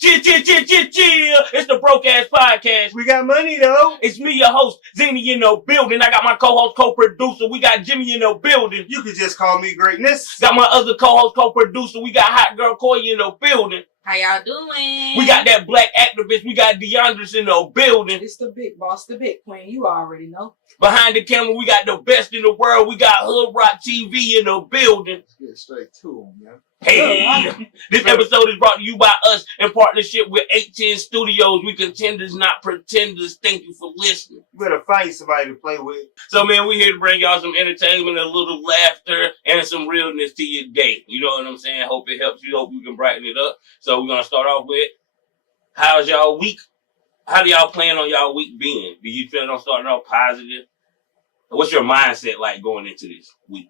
Chill. It's the Broke Axx Podcast. We got money, though. It's me, your host, Zini in the building. I got my co-host, co-producer. We got Jimmy in the building. You could just call me Greatness. Got my other co-host, co-producer. We got Hot Girl Koya in the building. How y'all doing? We got that black activist. We got DeAndres in the building. It's the big boss, the big queen. You already know. Behind the camera, we got the best in the world. We got Hood Rock TV in the building. Let's get straight to him, man. Hey, this episode is brought to you by us in partnership with 810 Studios. We contenders, not pretenders. Thank you for listening. You better find somebody to play with. So, man, we're here to bring y'all some entertainment, a little laughter, and some realness to your day. You know what I'm saying? Hope it helps you. Hope we can brighten it up. So, we're going to start off with, how's y'all week? How do y'all plan on y'all week being? Do you plan on starting off positive? What's your mindset like going into this week?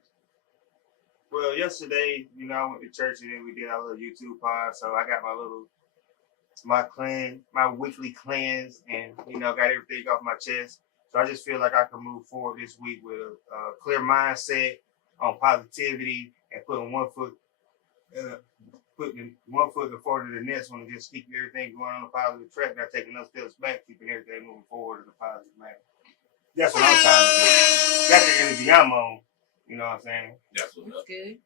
Well, yesterday, I went to church and then we did our little YouTube pod. So I got my weekly cleanse and, got everything off my chest. So I just feel like I can move forward this week with a clear mindset on positivity and putting one foot in front of the next one and just keeping everything going on a positive track, not taking no steps back, keeping everything moving forward in a positive manner. That's what I'm trying to do. That's the energy I'm on. You know what I'm saying? That's what's up. Good.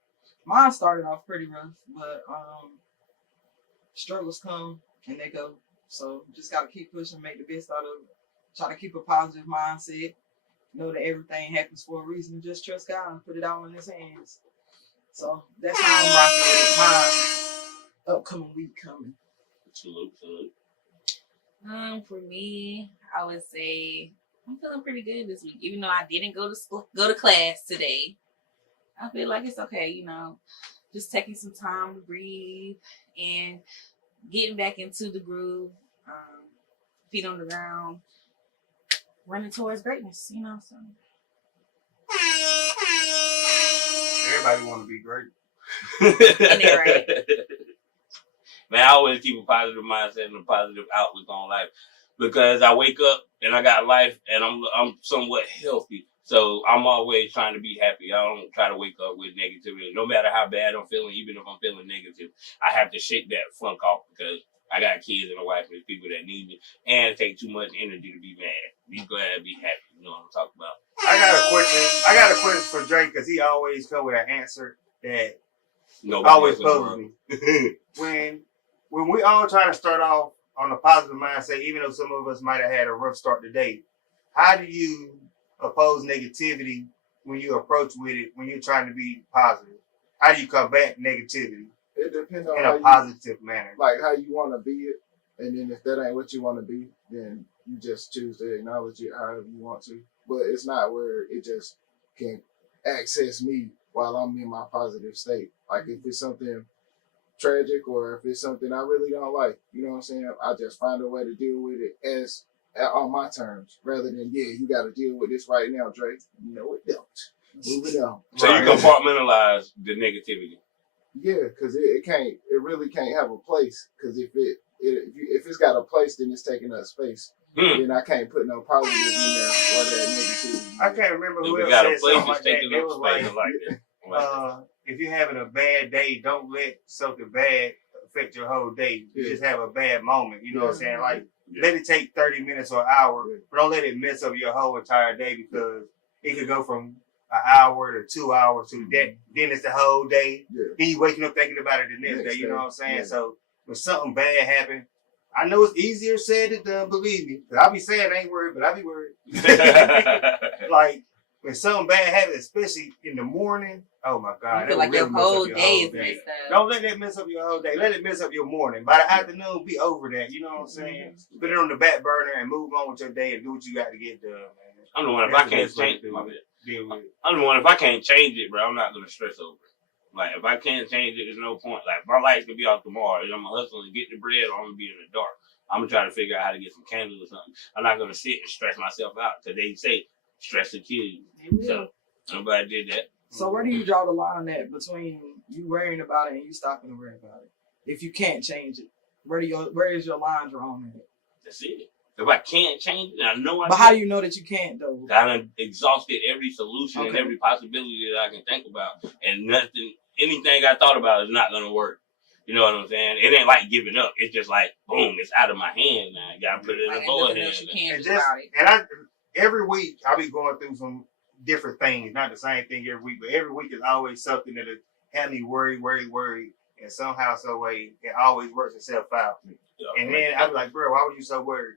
Mine started off pretty rough, but struggles come and they go. So just gotta keep pushing, make the best out of it. Try to keep a positive mindset. Know that everything happens for a reason. Just trust God and put it all in His hands. So that's how I'm rocking with my upcoming week coming. Salute. For me, I would say I'm feeling pretty good this week. Even though I didn't go to class today, I feel like it's okay. Just taking some time to breathe and getting back into the groove. Feet on the ground, running towards greatness. So. Everybody want to be great. And they're right. Man, I always keep a positive mindset and a positive outlook on life because I wake up and I got life and I'm somewhat healthy. So I'm always trying to be happy. I don't try to wake up with negativity. No matter how bad I'm feeling, even if I'm feeling negative, I have to shake that funk off because I got kids and a wife and there's people that need me and it takes too much energy to be mad. Be glad, be happy. You know what I'm talking about. I got a question for Drake because he always come with an answer that Nobody always puzzles me. When we all try to start off on a positive mindset, even though some of us might have had a rough start today, how do you oppose negativity when you approach with it, when you're trying to be positive? How do you combat negativity? It depends on in a positive manner. Like how you want to be it. And then if that ain't what you want to be, then you just choose to acknowledge it however you want to. But it's not where it just can access me while I'm in my positive state. Like if it's something tragic or if it's something I really don't like, you know what I'm saying? I just find a way to deal with it as on my terms rather than, you got to deal with this right now, Drake. No, it don't. Moving on. So you compartmentalize the negativity. Yeah, because it really can't have a place. Because if it's got a place, then it's taking up space. Then I can't put no positive in there or that negativity. I can't remember who If else it got a said place, something it's like that. taking It up was space. I like that. if you're having a bad day, don't let something bad affect your whole day. You just have a bad moment. You know what I'm saying? Like, let it take 30 minutes or an hour, but don't let it mess up your whole entire day because it could go from an hour to 2 hours to that. Then it's the whole day. Yeah. Then you waking up thinking about it the next day. You know what I'm saying? Yeah. So when something bad happens, I know it's easier said than done, believe me. Cause I be saying I ain't worried, but I be worried. Like when something bad happens, especially in the morning, oh my God. You feel like your whole day is messed up. Don't let that mess up your whole day. Let it mess up your morning. By the afternoon, be over that. You know what I'm saying? Put it on the back burner and move on with your day and do what you got to get done, man. I'm the one if I can't change it. Deal with it. I'm the one if I can't change it, bro. I'm not gonna stress over it. Like if I can't change it, there's no point. Like my lights can be off tomorrow, and I'm gonna hustle and get the bread, or I'm gonna be in the dark. I'm gonna try to figure out how to get some candles or something. I'm not gonna sit and stress myself out because they say stress will kill you. So nobody did that. So where do you draw the line at between you worrying about it and you stopping to worry about it? If you can't change it, where is your line drawn at? That's it. If I can't change it, I know I But can't. how do you know that you can't though? I done exhausted every solution and Okay. every possibility that I can think about, and anything I thought about is not gonna work. You know what I'm saying? It ain't like giving up. It's just like, boom, it's out of my hand now. You gotta put it in the boy hand. Every week, I'll be going through some different things. Not the same thing every week, but every week is always something that had me worried. And somehow, some way, it always works itself out. Yeah, and then I'll be like, bro, why were you so worried?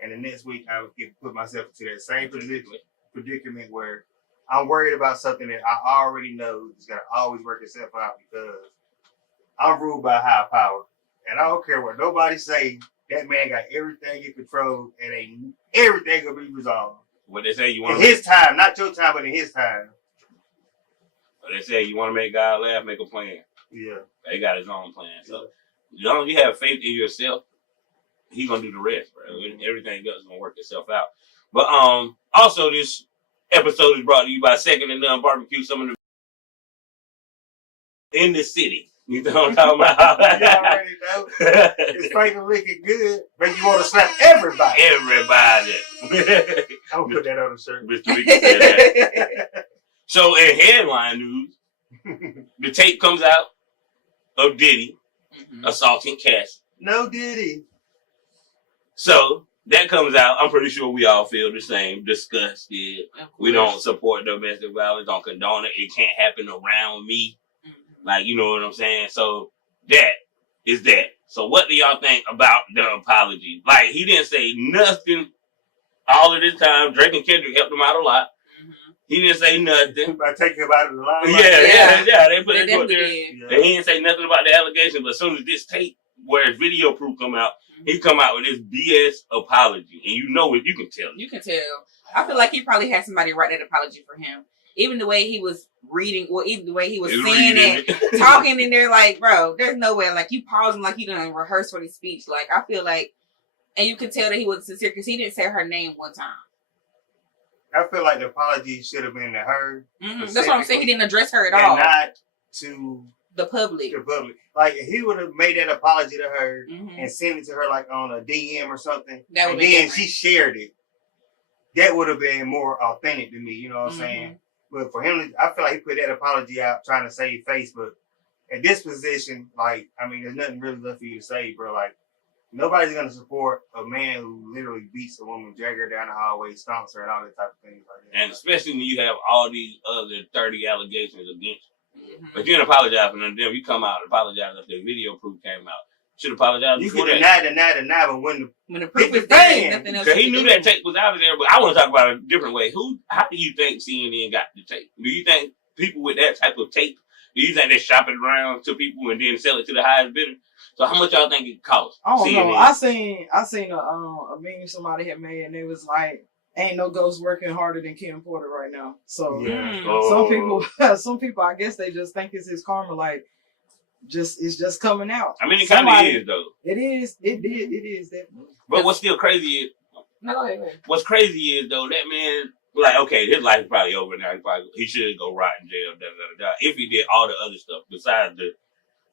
And the next week, I would put myself into that same predicament where I'm worried about something that I already know is going to always work itself out because I'm ruled by high power. And I don't care what nobody say. That man got everything in control and everything will be resolved. What they say, you want in his time, not your time, but in his time. What they say, you want to make God laugh, make a plan. Yeah. He got his own plan. So as long as you have faith in yourself, he gonna do the rest, bro. Everything else is gonna work itself out. But also this episode is brought to you by Second and None Barbecue, some of the in the city. You know what I'm talking about? You already know. It's fucking looking good, but you want to slap everybody. Everybody. I'm gonna put that on the shirt. Mr. Ricky said that. So in headline news, the tape comes out of Diddy assaulting Cassie. No Diddy. So that comes out. I'm pretty sure we all feel the same. Disgusted. We don't support domestic violence. Don't condone it. It can't happen around me. Like, you know what I'm saying? So that is that. So what do y'all think about the apology? Like, he didn't say nothing all of this time. Drake and Kendrick helped him out a lot. He didn't say nothing. By taking him out of the line. Yeah. They put it there. Yeah. And he didn't say nothing about the allegations. But as soon as this tape, where his video proof come out, he come out with this BS apology. And you know it. You can tell. You can tell. I feel like he probably had somebody write that apology for him. Even the way he was reading, or even the way he was saying it, talking in there, like, bro, there's no way. Like, you pausing like you done rehearse for the speech. Like, I feel like, and you could tell that he wasn't sincere because he didn't say her name one time. I feel like the apology should have been to her. That's what I'm saying. He didn't address her at all. And not to the public. Like, if he would have made that apology to her and sent it to her, like, on a DM or something, and then she shared it, that would have been more authentic to me. You know what I'm saying? But for him, I feel like he put that apology out trying to save face. But at this position, like, I mean, there's nothing really left for you to say, bro. Like, nobody's going to support a man who literally beats a woman, drag her down the hallway, stomps her, and all that type of things like that. And especially when you have all these other 30 allegations against you. But you didn't apologize for none of them. You come out and apologize after the video proof came out. Should apologize before that. You can deny, but when the proof is there, nothing else. So he knew that tape was out of there, but I want to talk about it a different way. How do you think CNN got the tape? Do you think people with that type of tape, do you think they shop it around to people and then sell it to the highest bidder? So how much y'all think it costs? I don't know. I seen a meme somebody had made, and it was like, ain't no ghost working harder than Ken Porter right now. So some people, I guess they just think it's his karma. Like, it's just coming out. I mean, it kind of is though. It is. It is definitely. But what's still crazy is, what's crazy is though, that man, like, okay, his life is probably over now. He should go rot in jail. If he did all the other stuff besides the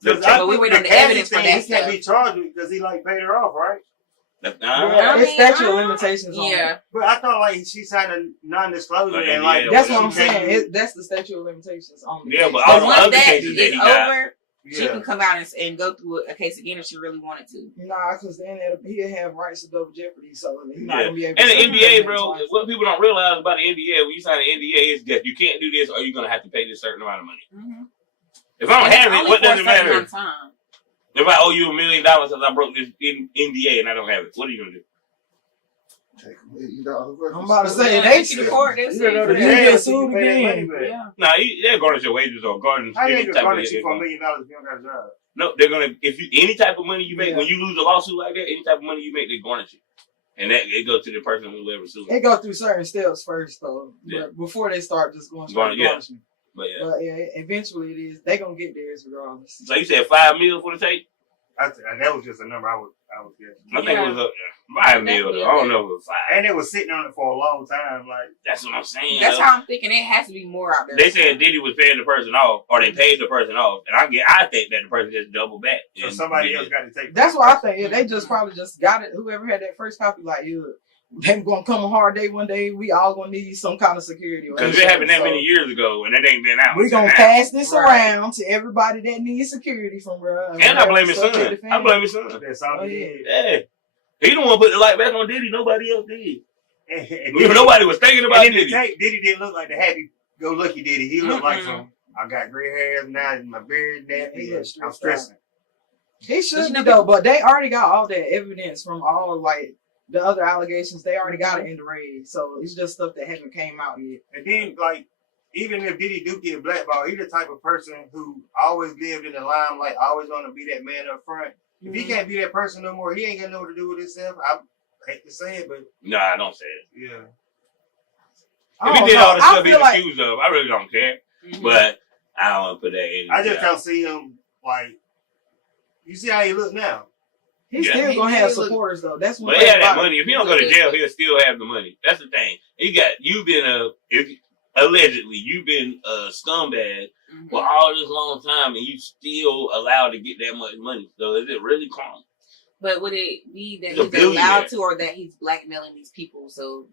but we wait on the evidence for that he can't be charged with because he like paid her off, right? It's statute of limitations on it. But I thought like she signed a non-disclosure and like that's what I'm saying. That's the statute of limitations on it. Yeah, but all the other cases that he got. She can come out and go through a case again if she really wanted to. Nah, because then he'll have rights to double jeopardy, so he's not gonna be able to. And the NDA, bro, what people don't realize about the NDA, when you sign an NDA, is that you can't do this or you're gonna have to pay this certain amount of money. If I don't have it, what does it matter? If I owe you $1 million because I broke this NDA and I don't have it, what are you gonna do? I'm about to say they should court. You get sued again. Nah, they're garnish your wages or garnish. How they gonna garnish you for $1 million if you don't got a job? No, they're gonna. If you any type of money you make when you lose a lawsuit like that, any type of money you make, they garnish it, and that it goes to the person who ever sued. They go through certain steps first, though, but before they start just going straight garnishment. But eventually it is. They gonna get theirs regardless. So you said $5 million for the tape? That was just a number I was guessing. I think it was $5 million. I don't know if it was $5. And it was sitting on it for a long time. Like that's what I'm saying. That's how I'm thinking. It has to be more out there. They said Diddy was paying the person off, or they paid the person off, and I think that the person just doubled back. So somebody else got to take. That's what I think. Yeah, they just probably just got it. Whoever had that first copy, like, They gonna come a hard day one day. We all gonna need some kind of security. Because it happened that many years ago, and it ain't been out. We gonna pass this around to everybody that needs security from bro. And I blame his son. I blame his son. That's all he did. Yeah. He the one put the light back on Diddy. Nobody else did. Nobody was thinking about Diddy. Diddy didn't look like the happy-go-lucky Diddy. He looked like some, I got gray hairs now, my beard nappy. I'm stressing. He should be though, but they already got all that evidence from all like the other allegations. They already got it in the raid, so it's just stuff that haven't came out yet. And then, like, even if Diddy do get blackballed, he's the type of person who always lived in the limelight, always want to be that man up front. If he can't be that person no more, he ain't gonna know what to do with himself. I hate to say it, but nah, don't say it. Yeah. If he did all the stuff he's accused of, I really don't care. But I don't want to put that in. I just don't see him like. You see how he look now. He's still gonna have supporters though. That's what. But he had that money. If he don't go to jail, he'll still have the money. That's the thing. You've been allegedly you've been a scumbag for all this long time, and you still allowed to get that much money. So is it really calm? But would it be that he's allowed to, or that he's blackmailing these people, so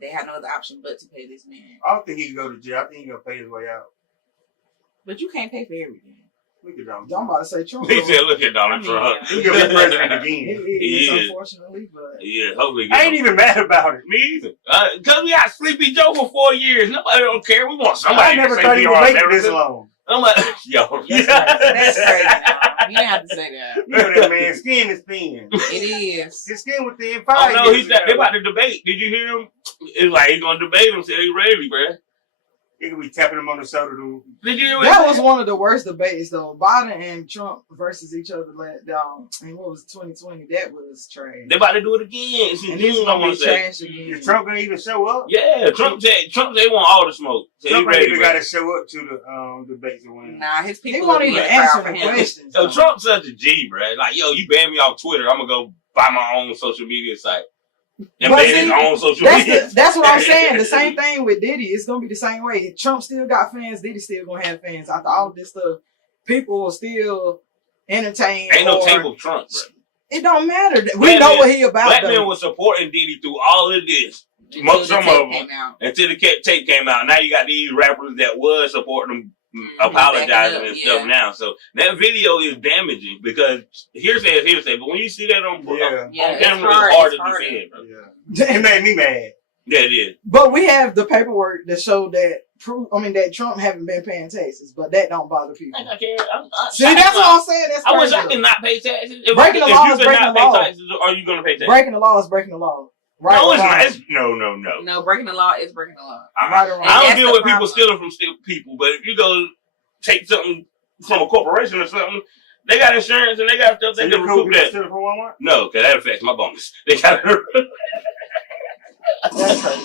they have no other option but to pay this man? I don't think he can go to jail. I think he's gonna pay his way out. But you can't pay for everything. Look at Donald Trump. I'm about to say Trump. He said, "Look at Donald Trump. He's gonna be president again." He is, unfortunately, but yeah, hopefully. I ain't even mad about it. Me either. Because we got Sleepy Joe for 4 years. Nobody don't care. We want somebody. I never thought he would make it this long. I'm like, yo, that's crazy. You didn't have to say that. You know that man's skin is thin. It is. His skin was thin. Oh no, they about to debate. Did you hear him? It's like he's gonna debate him. Say he's ready, bro. He could be tapping him on the shoulder. Did you hear that was one of the worst debates though. Biden and Trump versus each other. And what was 2020? That was trash. They about to do it again. And this is gonna be trash again. Is Trump gonna even show up? Yeah, Trump they want all the smoke. So Trump ain't even gotta show up to the debates and win. Nah, his people he won't even answer the questions. So Trump's such a G, bro. Like, yo, you ban me off Twitter, I'm gonna go buy my own social media site. And ban his own social media. That's what I'm saying. The same thing with Diddy. It's gonna be the same way. Trump still got fans. Diddy still gonna have fans. After all this stuff, people will still entertain. Ain't no tape of Trump, bro. It don't matter. We know what he about. Black men was supporting Diddy through all of this. Some of them until the tape came out. Now you got these rappers that was supporting them, apologizing and stuff now. So that video is damaging because hearsay is hearsay. But when you see that on camera, it's hard to defend, bro. It made me mad. Yeah, it is. But we have the paperwork that showed that that Trump haven't been paying taxes, but that don't bother people. I care. See, that's what I'm saying. That's crazy. I wish I could not pay taxes. Breaking the law is breaking the law. Are you going to pay taxes? Breaking the law is breaking the law. Right? No, it's not. No. No, breaking the law is breaking the law. I don't deal with people stealing from people, but if you go take something from a corporation or something, they got insurance and they got stuff they can recoup that. Stealing from Walmart? No, because that affects my bonus. They got. That's crazy.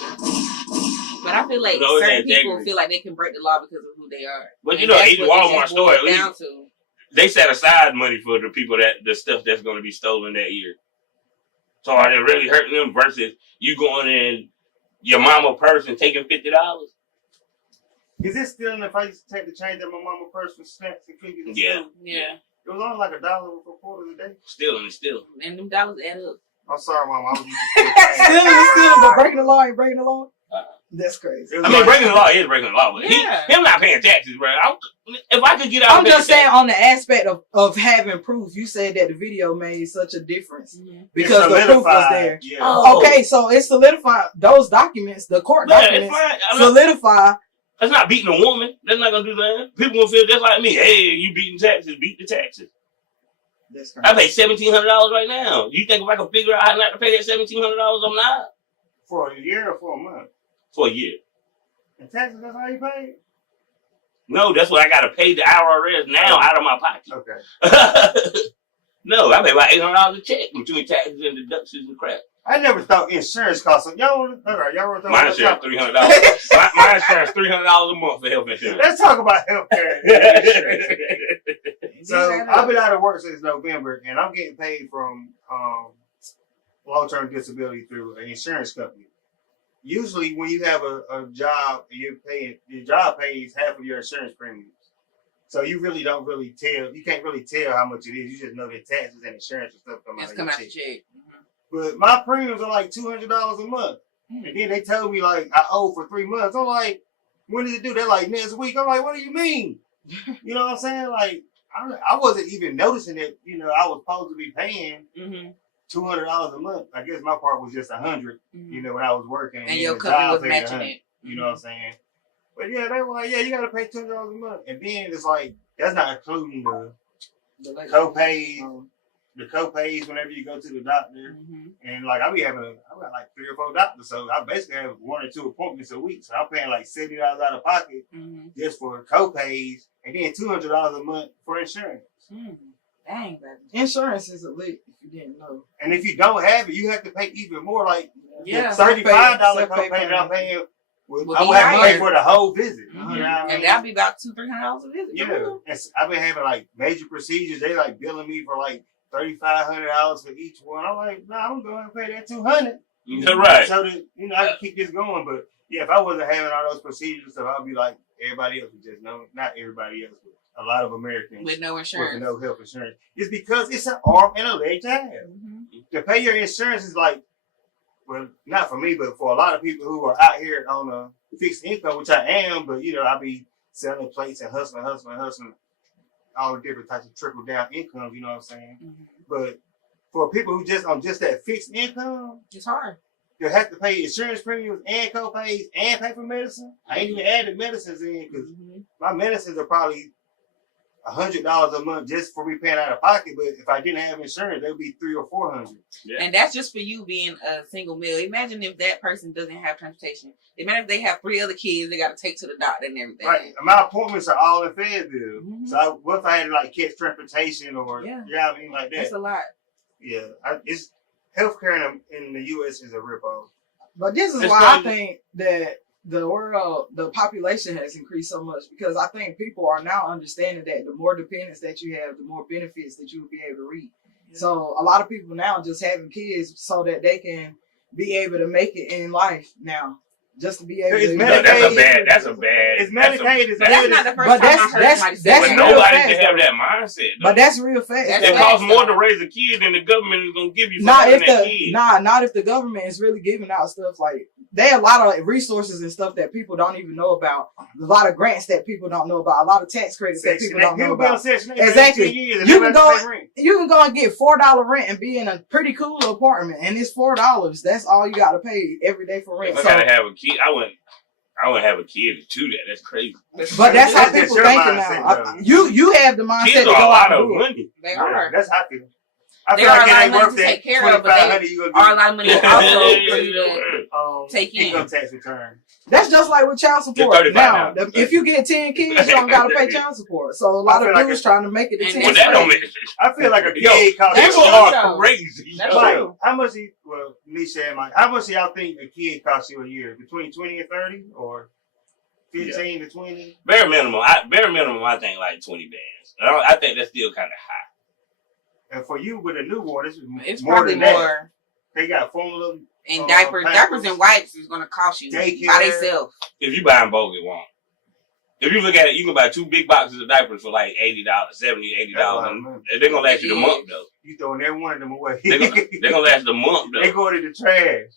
But I feel like certain people feel like they can break the law because of who they are. But you know, each Walmart store, at least, they set aside money for the people the stuff that's going to be stolen that year. So are they really hurting them versus you going in your mama purse and taking $50? Is it still in the price to take the change that my mama purse for snacks and cookies and stuff? Yeah. It was only like $1 for quarters a day. Still. And them dollars add up. I'm sorry, Mama. I was used to still, but breaking the law ain't breaking the law. That's crazy. I mean, breaking the law is breaking the law, but him not paying taxes, bro. If I could get out, I'm just saying on the aspect of having proof. You said that the video made such a difference because the proof was there. Yeah. Okay, so it's solidified. Those documents, the court documents, solidify. That's not beating a woman. That's not gonna do that. People gonna feel just like me. Hey, you beating taxes? Beat the taxes. I pay $1,700 right now. You think if I can figure out how not to pay that $1,700, I'm not? For a year or for a month? For a year. And taxes, that's how you pay? No, that's what I got to pay the IRS now out of my pocket. Okay. No, I pay about $800 a check between taxes and deductions and crap. I never thought insurance cost something. Y'all wrote my insurance $300. my insurance $300 a month for health insurance. Let's talk about healthcare. So I've been out of work since November, and I'm getting paid from long-term disability through an insurance company. Usually, when you have a job, your job pays half of your insurance premiums. So you really don't tell. You can't really tell how much it is. You just know that taxes and insurance and stuff come out of your check. But my premiums are like $200 a month. And then they told me like I owe for 3 months. I'm like, when did it do that? Like next week. I'm like, what do you mean? You know what I'm saying? Like I wasn't even noticing that, you know, I was supposed to be paying $200 a month. I guess my part was just $100, you know, when I was working. And your company was matching it. You know what I'm saying? But yeah, they were like, yeah, you got to pay $200 a month. And then it's like, that's not including the co-pays. The co-pays whenever you go to the doctor. And like, I got like 3 or 4 doctors. So I basically have 1 or 2 appointments a week. So I'm paying like $70 out of pocket just for co-pays. And then $200 a month for insurance. Dang, baby. Insurance is a lick if you didn't know. And if you don't have it, you have to pay even more. Like Yeah. $35 co-pay that I'm paying. I would have to pay for the whole visit. You know what I mean? And that'd be about $200-$300 a visit. Yeah. And I've been having like major procedures. They like billing me for like $3,500 for each one. I'm like, nah, I'm going to pay that $200. You're right. So that, you know, I can keep this going. But yeah, if I wasn't having all those procedures and stuff, I'd be like everybody else would just know. Not everybody else, but a lot of Americans with no insurance. With no health insurance. It's because it's an arm and a leg to have. To pay your insurance is like, well, not for me, but for a lot of people who are out here on a fixed income, which I am, but you know, I be selling plates and hustling, all the different types of trickle down income, you know what I'm saying? But for people who just on just that fixed income, it's hard. They have to pay insurance premiums and co-pays and pay for medicine. I ain't even added medicines in because my medicines are probably $100 a month just for me paying out of pocket. But if I didn't have insurance, they'd be $300 or $400. Yeah. And that's just for you being a single male. Imagine if that person doesn't have transportation. Imagine if they have 3 other kids they got to take to the doctor and everything. Right. My appointments are all in Fayetteville. So what if I had to like catch transportation or you know what I mean, like that? That's a lot. Yeah. It's healthcare in the U.S. is a ripoff. But this is why I think that the population has increased so much, because I think people are now understanding that the more dependents that you have, the more benefits that you will be able to reap. Yeah. So a lot of people now just having kids so that they can be able to make it in life now. Just to be able to. That's a bad. It's Medicaid. That's not the first time I heard somebody say that. But nobody can have that mindset. Though. But that's real fast. It costs more to raise a kid than the government is going to give you for not if the government is really giving out stuff like. There are a lot of resources and stuff that people don't even know about. A lot of grants that people don't know about. A lot of tax credits that people don't know about. Exactly. You can go and get $4 rent and be in a pretty cool apartment, and it's $4. That's all you got to pay every day for rent. If I gotta have a kid, I wouldn't have a kid to do that. That's crazy. But that's how people thinking now. You have the mindset kids to go are a lot out of money. They are. That's how I feel. There are a lot of money to take care of, but they are a lot of money also for you to take in. Income tax return. That's just like with child support. Now, if you get 10 kids, you don't got to pay child support. So a lot of dudes trying to make it to 10. Well, that don't make sense. I feel like a kid costs. People are crazy. Like, how much? Nisha and Mike, how much do y'all think a kid costs you a year? Between 20 and 30, or 15 to 20? Bare minimum. I think like 20 bands. I think that's still kind of high. And for you with a newborn, it's more probably than more. That. They got formula and diapers and wipes is going to cost you daycare. By themselves. If you buy in bulk, it won't. If you look at it, you can buy 2 big boxes of diapers for like $80, $70, $80, and they're gonna last you the month though. You throwing every one of them away. They're gonna last the month though. They go to the trash.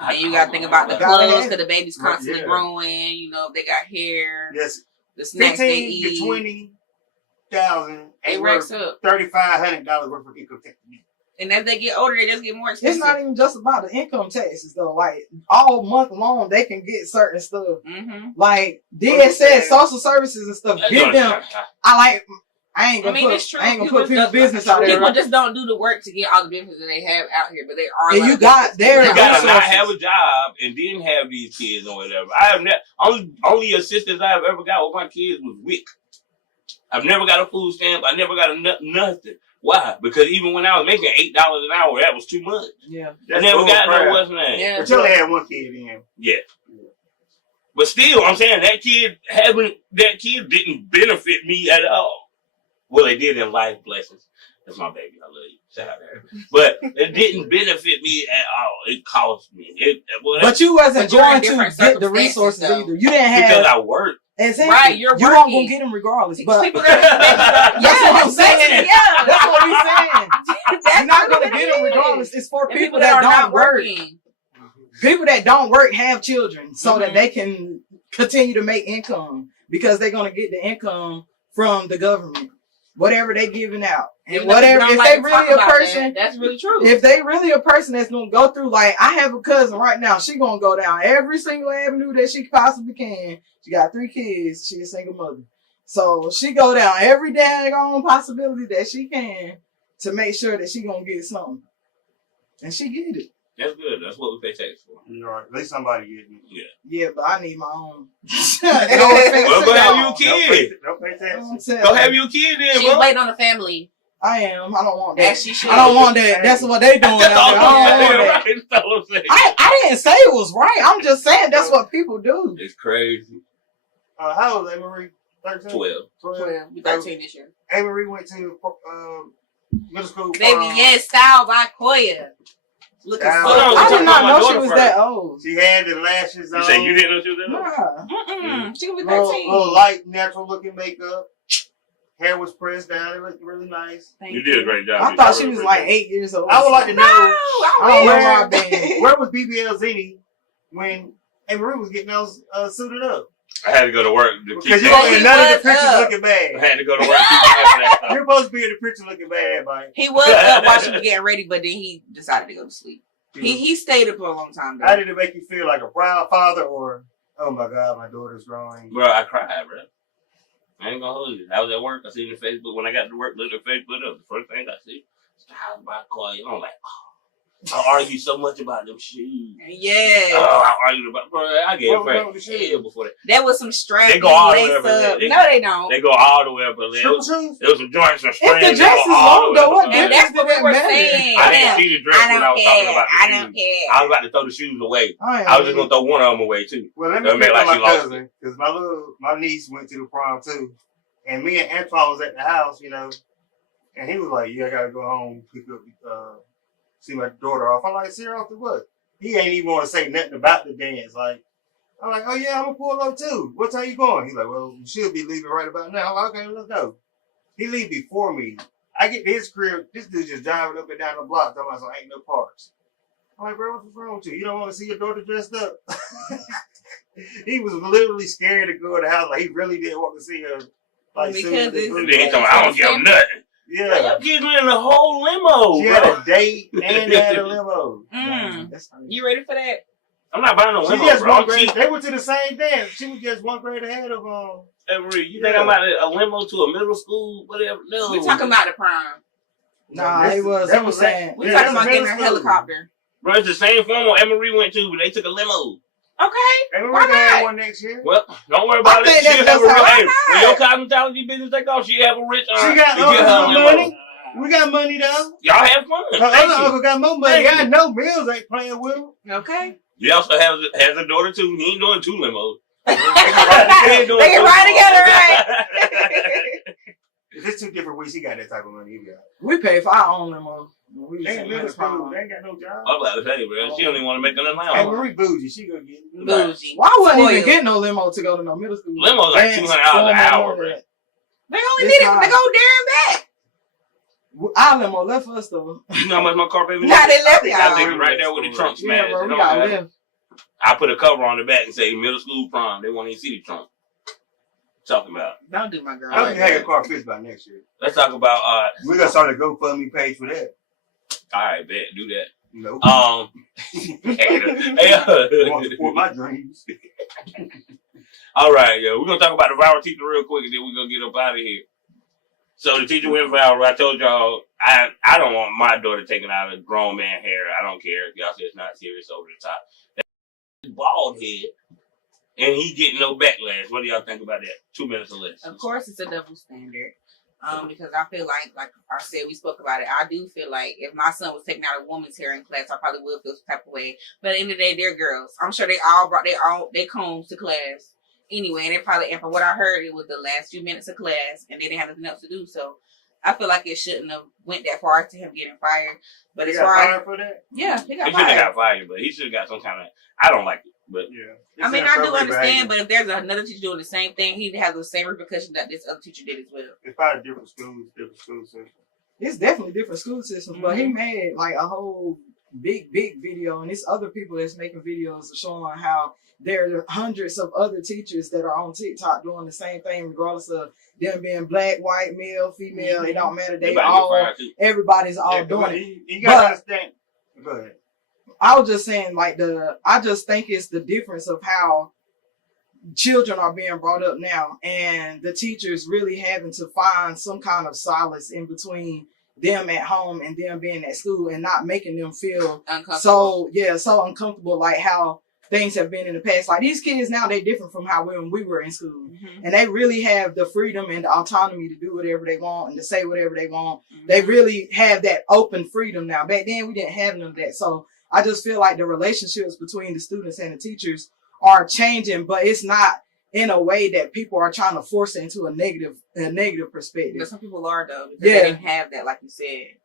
And you got to think about the clothes because the baby's constantly growing. You know, they got hair. Yes. The snacks they eat. 15 to 20,000. It racks up. $3,500 worth of income tax. And as they get older, they just get more expensive. It's not even just about the income taxes though. Like all month long, they can get certain stuff. Like DSS, social services and stuff. Get them. I ain't gonna put people's business out there. People just don't do the work to get all the benefits that they have out here, but they are. And you gotta not have a job and then have these kids or whatever. I have only assistance I have ever got with my kids was WIC. I've never got a food stamp. I never got nothing. Why? Because even when I was making $8 an hour, that was too much. Yeah. I never got no what's name. Yeah. But you only had one kid in. Yeah. But still, I'm saying that kid didn't benefit me at all. Well, they did in life, blessings. That's my baby. I love you. Shout out to her. But it didn't benefit me at all. It cost me. But you wasn't going to get the resources either. You didn't have. Because I worked. Exactly. Right, you're you working. won't go get them regardless. But People that that's what I'm saying. Yeah, That's what he's saying. That's You're not really going to what get it them is. regardless. It's for And people that are don't not work. working. People that don't work have children so that Mhm. they can continue to make income because they're going to get the income from the government, whatever they're giving out. And Even though people whatever, don't if like they to really talk a about person, that, that's really true. if they really a person that's going to go through, like I have a cousin right now, she going to go down every single avenue that she possibly can. She got 3 kids. She a single mother. So she go down every daggone possibility that she can to make sure that she going to get something. And she get it. That's good. That's what we pay tax for. You know, at least somebody getting it. Yeah, but I need my own. Well, go have you a kid. Don't pay taxes. Go have you a kid then, She's bro. waiting on the family. I am. I don't want that. As she should. I don't want that. That's what they doing That's all out there. I I'm don't saying, want right? that. That's all I'm saying. I didn't say it was right. I'm just saying that's what people do. It's crazy. How old is Marie? 13? 12. 12. We 13 this year. Marie went to middle school. Baby, prom. yes, style by Koya. Looking Down. so Hold on, I talking did about not my know she daughter was first. that old. She had the lashes on. You say you didn't know she was that old? Nah. She was Little 13. light, natural looking makeup. Hair was pressed down. It looked really nice. Thank You did a great job. I thought she was like 8 years old. I would like to No, know I don't know wish. where I've been. where was BBL Zini when Marie was getting those suited up? I had to go to work to keep Because you that. don't He in none of the was pictures up. looking I bad. had to go to work to keep that. You're supposed to be in the picture looking bad, man. He was up while she was getting ready, but then he decided to go to sleep. He stayed up for a long time, How though. did it make you feel, like a proud father, or oh my God, my daughter's growing? Bro, I cried, bro. I ain't gonna hold you. I was at work. I seen the Facebook. When I got to work, looked at Facebook. That was the first thing I see. Styles by Koya. I'm like, I argue so much about them shoes. Yeah. I argued about, bro. I gave What was her wrong with the hell shoes? before that. That was some strappy They go all the way lace up in there. up. They- No, they don't. They go all the way up in there. Triple shoes? There was some joints, some If strands. the they dress go is all long, the way though, up what in there. And that's what we were saying. I didn't Yeah. see the dress when I was talking about the I shoes. don't care. I was about to throw the shoes away. I I was just gonna throw one of them away too. Well, let me That made pick like on she my lost cousin, because my niece went to the prom too, and me and Antoine was at the house, you know, and he was like, "Yeah, I gotta go home, pick up, see my daughter off." I'm like, "See her off to what?" He ain't even want to say nothing about the dance. Like, I'm like, "Oh yeah, I'm gonna pull up too. What time you going?" He's like, "Well, you should be leaving right about now." I'm like, "Okay, let's go." He leave before me. I get to his crib. This dude just driving up and down the block, talking about some ain't no parks. I'm like, "Bro, what's wrong with you? You don't want to see your daughter dressed up?" He was literally scared to go in the house. Like, he really didn't want to see her. Like, Because soon as the it's- blue And then he light. told me, I don't give him nothing. Yeah. Your kids were in the whole limo, She bro. had a date and had a limo. Mm. You ready for that? I'm not buying no She limo, just bro. one I'm grade. cheap. They went to the same dance. She was just one grade ahead of Every, you think I'm about a limo to a middle school, whatever? No. We talking about the prom. Nah, This- it was. that He was was saying. We Yeah, talking that's about getting a middle school. helicopter. Bro, it's the same form Emery went to, but they took a limo. Okay. And we're Why gonna have not? one next year. Well, don't worry about I it. think She'll that's have a just real, how- hey, Why when your not? cosmetology business take off, she have a rich She got to get her some limo. money. We got money though. Y'all have fun. Her Thank other you. uncle got more money. Thank I you. know Mills ain't playing with him. Okay. You also has a daughter too. He ain't doing 2 limos. They He can ain't doing 2 ride together, limos. right? If it's 2 different weeks, he got that type of money. He got. We pay for our own limo. We They used ain't to middle rent school. from- They ain't got no job. I'm about to say, bro. She don't even want to make an Hey, allowance. Marie bougie. She gonna get. Bougie. Why wouldn't even Spoiled. get no limo to go to no middle school? Limo's like Dance, $200 an formal, hour, all bro. that. They only It's need it high. to go there and back. Our limo left us though. You know how much my car payment is? Nah, they left I y'all. take it right there with the trunk Yeah, smashed. bro, It we don't got matter. left. I put a cover on the back and say middle school prom. They won't even see the trunk. Talking about. Don't do my girl. I hope like you have that. your car fixed by next year. Let's talk about. We gotta start a GoFundMe page for that. All right, bet. Do that. Nope. Hey, Want to support my dreams. all right, yo. We're gonna talk about the viral teacher real quick, and then we're gonna get up out of here. So the teacher went viral. I told y'all I don't want my daughter taking out a grown man hair. I don't care if y'all say it's not serious over the top. That's bald head, and he getting no backlash. What do y'all think about that? 2 minutes or less. Of course, it's a double standard. Because I feel like I said, we spoke about it. I do feel like if my son was taking out a woman's hair in class, I probably would feel some type of way. But at the end of the day, they're girls. I'm sure they all brought their combs to class anyway. And they probably, and from what I heard, it was the last few minutes of class, and they didn't have nothing else to do. So I feel like it shouldn't have went that far to him getting fired. But He as got far fired as for that? yeah, he got He should have fired. got fired, but he should have got some kind of. I don't like it, but Yeah. I mean, It's I do inappropriate understand, behavior. but if there's another teacher doing the same thing, he'd have the same repercussions that this other teacher did as well. It's probably different schools, different school systems. It's definitely different school systems, but he made like a whole big video, and it's other people that's making videos showing how there are hundreds of other teachers that are on TikTok doing the same thing, regardless of them being black, white, male, female. It don't matter. They all, everybody's all doing it. You gotta understand. Go ahead. I was just saying, like I just think it's the difference of how children are being brought up now, and the teachers really having to find some kind of solace in between them at home and them being at school, and not making them feel so uncomfortable, like how things have been in the past. Like these kids now, they different from how when we were in school, and they really have the freedom and the autonomy to do whatever they want and to say whatever they want. They really have that open freedom now. Back then, we didn't have none of that. So I just feel like the relationships between the students and the teachers are changing, but it's not in a way that people are trying to force it into a negative perspective. But some people are though, because they didn't have that, like you said.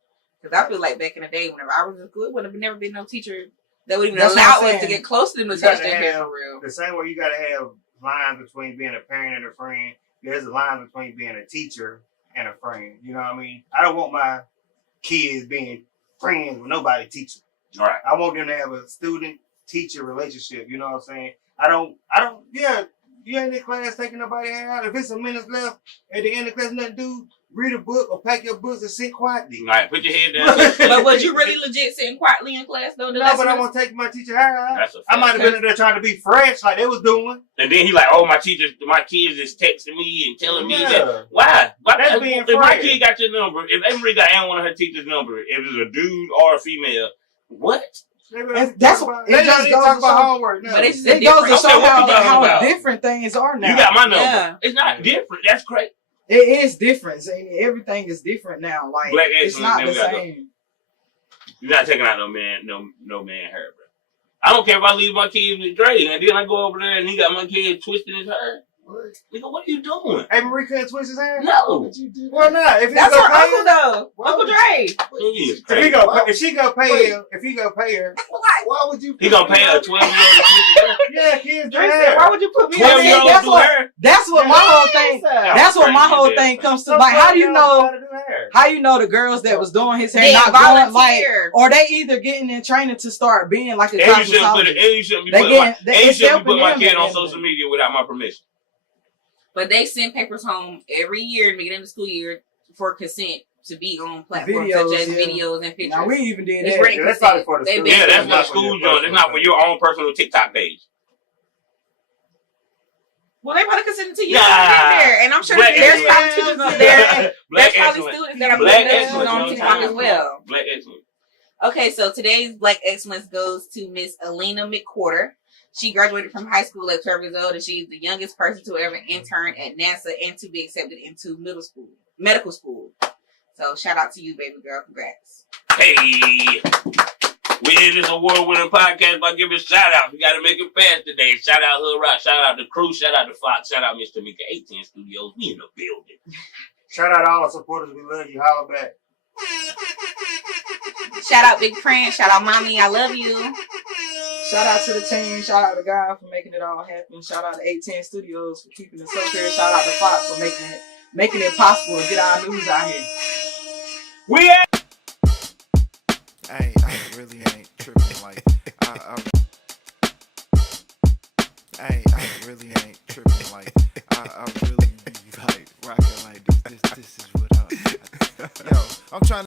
Because I feel like back in the day, whenever I was in school, it would have never been no teacher that would even allow us to get close to them to touch their hair for real. The same way you gotta have lines between being a parent and a friend, there's a line between being a teacher and a friend. You know what I mean? I don't want my kids being friends with nobody teaching. All right. I want them to have a student-teacher relationship. You know what I'm saying? Yeah, you ain't in class taking nobody hair out. If it's some minutes left at the end of class, nothing to do, read a book or pack your books and sit quietly. All right, put your head down. But was you really legit sitting quietly in class though? No, but I want to take my teacher hair out. That's a fact. I might have been in there trying to be fresh like they was doing. And then he like, oh, my kids is texting me and telling me that. Why? That's being if my friends. kid got your number, if Emery got one of her teacher's number, if it's a dude or a female, what? That's what they just talk about homework. No. But it's it goes to show what you talking how about? different things are now. You got my number. Yeah. It's not different. That's crazy. It is different. I mean, everything is different now. Like Black it's excellence not the never got same. You're not taking out no man hair, bro. I don't care if I leave my kids with Dre and then I go over there and he got my kid twisting his hair. What? Nigga, what are you doing? Hey, Marie couldn't twist his hair? No. Would you do that? Why not? If That's he's her gonna pay uncle her, though. Why Uncle would Dre. He is if crazy. she gonna pay him, if he gonna pay her, Why would you? He gonna pay a 12-year-old to twist his hair? yeah, kids do Dre said, hair. why would you put me on 12-year-old that's do what- hair? That's what my whole thing. That's what my whole thing comes to. Like, how do you know? How you know the girls that was doing his hair They not doing like, volunteer. or they either getting in training to start being like a And you shouldn't cosmetologist? be They putting get- they- it's helping my them kid at on the end of social it. media without my permission. But they send papers home every year to begin the school year for consent to be on platforms Videos, such as yeah. videos and pictures. Now we even did It's that. written Yeah, that's probably consent. for the They school. been- Yeah, that's It's not not for school your joint. It's not for your own personal TikTok page. Well, they probably consented to you Nah. there, and I'm sure Black there's excellence. probably teachers up there. Black There's probably excellence. students that are Black putting that excellence on on TikTok time. as well. Black excellence. Okay, so today's Black Excellence goes to Miss Alina McQuarter. She graduated from high school at 12 years old, and she's the youngest person to ever intern at NASA and to be accepted into medical school. So shout out to you, baby girl. Congrats. Hey, we did this award-winning podcast by giving shout-outs. We got to make it fast today. Shout out Hood Rock. Shout out the crew. Shout out the Fox. Shout out Mr. Mika 810 Studios. We in the building. Shout out to all the supporters. We love you. Holla back. Shout out Big Friend. Shout out Mommy. I love you. Shout out to the team. Shout out to God for making it all happen. Shout out to 810 Studios for keeping us up here. Shout out to Fox for making it possible to get our news out here. We at I really ain't tripping like I really ain't tripping like I really be like rocking like this is what I'm yo I'm trying to